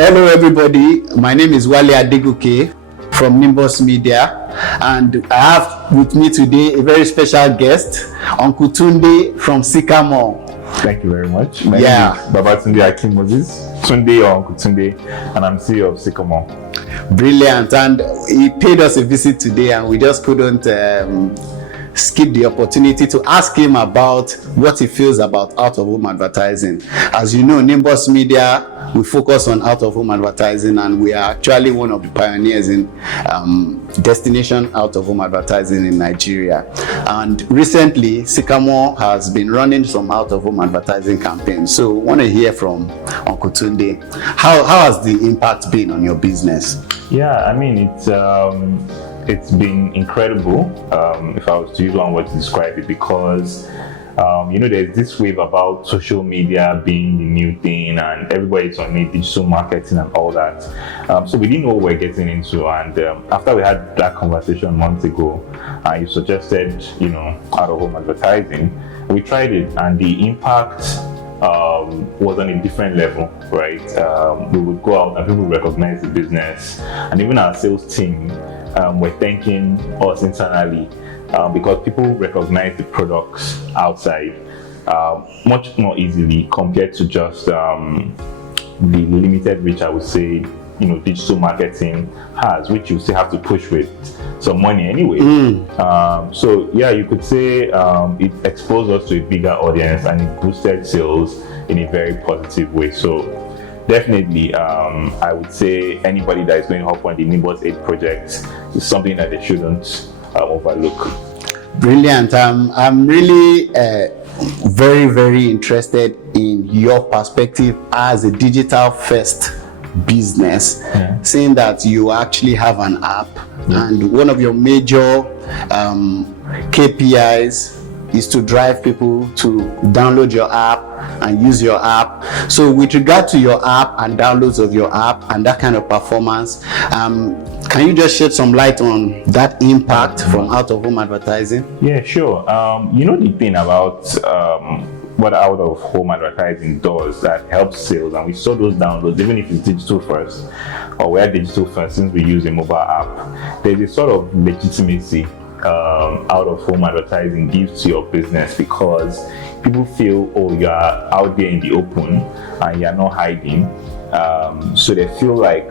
Hello, everybody. My name is Wale Adeguke from Nimbus Media, and I have with me today a very special guest, Uncle Tunde from Sycamore. Thank you very much. My name is Babatunde Akin Moses, Tunde or Uncle Tunde, and I'm CEO of Sycamore. Brilliant. And he paid us a visit today, and we just couldn't skip the opportunity to ask him about what he feels about out-of-home advertising. As you know, Nimbus Media, we focus on out-of-home advertising, and we are actually one of the pioneers in destination out-of-home advertising in Nigeria. And recently, Sycamore has been running some out-of-home advertising campaigns. So I want to hear from Uncle Tunde. How has the impact been on your business? Yeah, I mean, it's been incredible, if I was to use one word to describe it, because there's this wave about social media being the new thing, and everybody's on it, digital marketing and all that. So we didn't know what we're getting into, and after we had that conversation months ago, you suggested, out-of-home advertising. We tried it, and the impact was on a different level, right? We would go out and people would recognize the business, and even our sales team were thanking us internally because people recognize the products outside much more easily compared to just the limited reach, I would say, digital marketing has, which you still have to push with some money anyway. So yeah, you could say it exposed us to a bigger audience, and it boosted sales in a very positive way. So definitely, I would say anybody that is going to hop on the Nimbus 8 project is something that they shouldn't overlook. Brilliant. I'm really very, very interested in your perspective as a digital first business, seeing that you actually have an app, and one of your major KPIs is to drive people to download your app and use your app. So with regard to your app and downloads of your app and that kind of performance, can you just shed some light on that impact from out-of-home advertising? Yeah, sure. The thing about what out-of-home advertising does that helps sales, and we saw those downloads, even if it's digital first, or we're digital first since we use a mobile app, there's a sort of legitimacy out-of-home advertising gives to your business, because people feel, oh, you're out there in the open and you're not hiding, so they feel like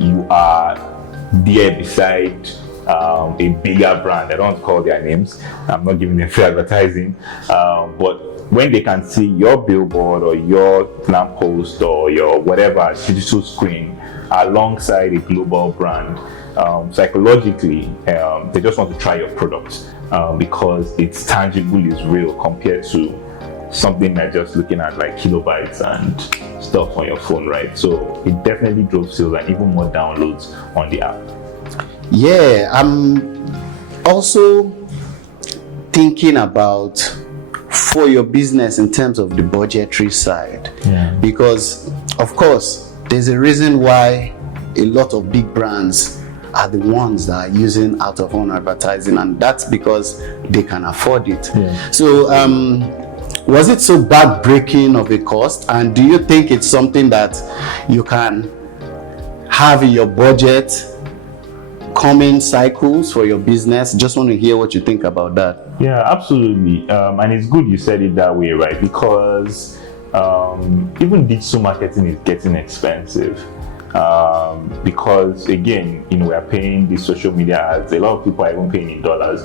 you are there beside a bigger brand. I don't call their names, I'm not giving them free advertising, but when they can see your billboard or your lamppost or your whatever digital screen alongside a global brand, psychologically they just want to try your product because it's tangible, it's real, compared to something like just looking at like kilobytes and stuff on your phone, right? So it definitely drove sales and even more downloads on the app. Yeah, I'm also thinking about for your business in terms of the budgetary side, because of course there's a reason why a lot of big brands are the ones that are using out-of-home advertising, and that's because they can afford it. So was it so back-breaking of a cost, and do you think it's something that you can have in your budget coming cycles for your business? Just want to hear what you think about that. Yeah, absolutely. And it's good you said it that way, right? Because even digital marketing is getting expensive. Because again, we are paying these social media ads. A lot of people are even paying in dollars.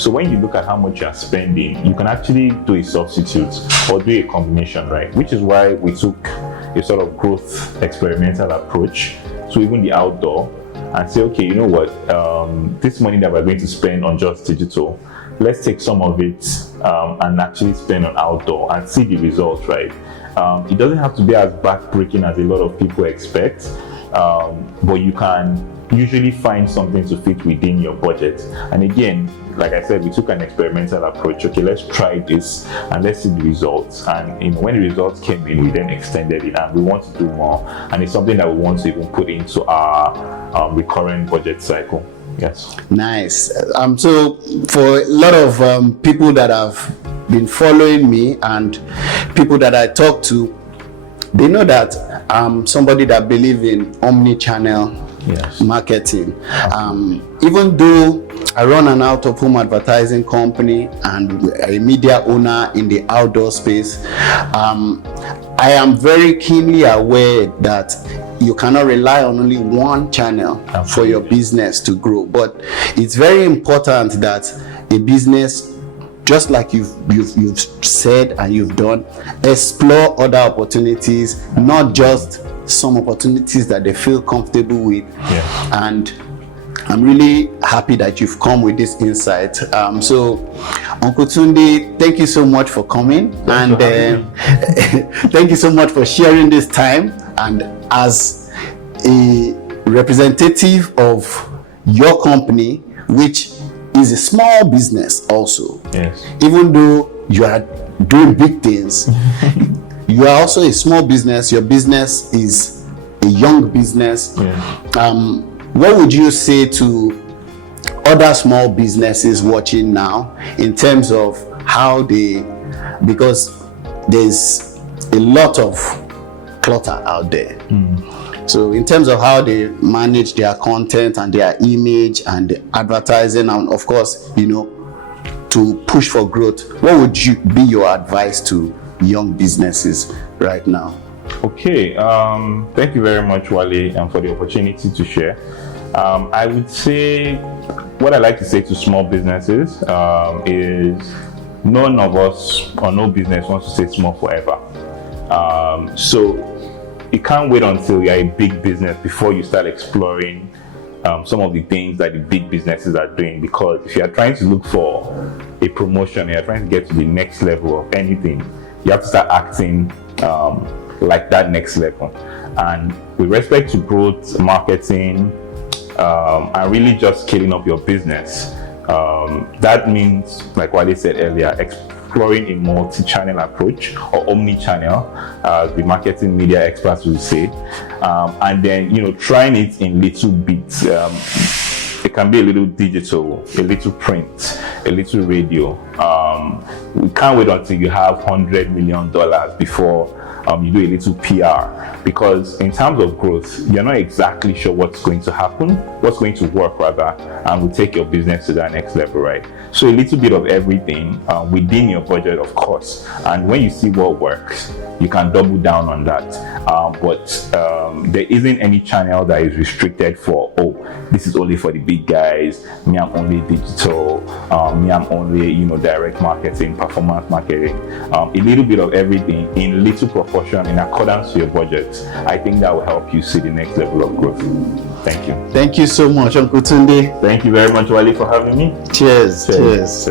So when you look at how much you are spending, you can actually do a substitute or do a combination, right? Which is why we took a sort of growth experimental approach to even the outdoor, and say, okay, you know what, this money that we're going to spend on just digital, let's take some of it and actually spend on outdoor and see the results, right? It doesn't have to be as backbreaking as a lot of people expect, but you can usually find something to fit within your budget. And again, like I said, we took an experimental approach. Okay, let's try this and let's see the results. And when the results came in, we then extended it, and we want to do more. And it's something that we want to even put into our recurrent budget cycle. Yes. Nice. So for a lot of people that have been following me and people that I talk to, they know that I'm somebody that believes in omni-channel marketing. Even though I run an out-of-home advertising company and a media owner in the outdoor space, I am very keenly aware that you cannot rely on only one channel for your business to grow. But it's very important that a business, just like you've said and you've done, explore other opportunities, not just some opportunities that they feel comfortable with. And I'm really happy that you've come with this insight. So, Uncle Tunde, thank you so much for coming, and thank you so much for sharing this time. And as a representative of your company, which is a small business also, even though you are doing big things, you are also a small business. Your business is a young business. What would you say to other small businesses watching now in terms of how they, because there's a lot of clutter out there. So in terms of how they manage their content and their image and the advertising, and of course, you know, to push for growth, what would be your advice to young businesses right now? Okay, thank you very much, Wale, for the opportunity to share. I would say, what I like to say to small businesses is none of us or no business wants to stay small forever. So you can't wait until you're a big business before you start exploring some of the things that the big businesses are doing, because if you're trying to look for a promotion, you're trying to get to the next level of anything, you have to start acting like that next level. And with respect to growth, marketing, and really just scaling up your business, that means, like what they said earlier, exploring a multi-channel approach, or omni-channel, the marketing media experts will say, and then, you know, trying it in little bits. It can be a little digital, a little print, a little radio. We can't wait until you have $100 million before you do a little PR, because in terms of growth, you're not exactly sure what's going to happen, what's going to work rather, and will take your business to that next level, right? So a little bit of everything within your budget, of course, and when you see what works, you can double down on that. But there isn't any channel that is restricted for, oh, this is only for the big guys, me I'm only digital, me I'm only, you know, direct marketing, performance marketing. A little bit of everything in little proportion in accordance to your budget. I think that will help you see the next level of growth. Thank you. Thank you so much, Uncle Tunde. Thank you very much, Wale, for having me. Cheers. Cheers.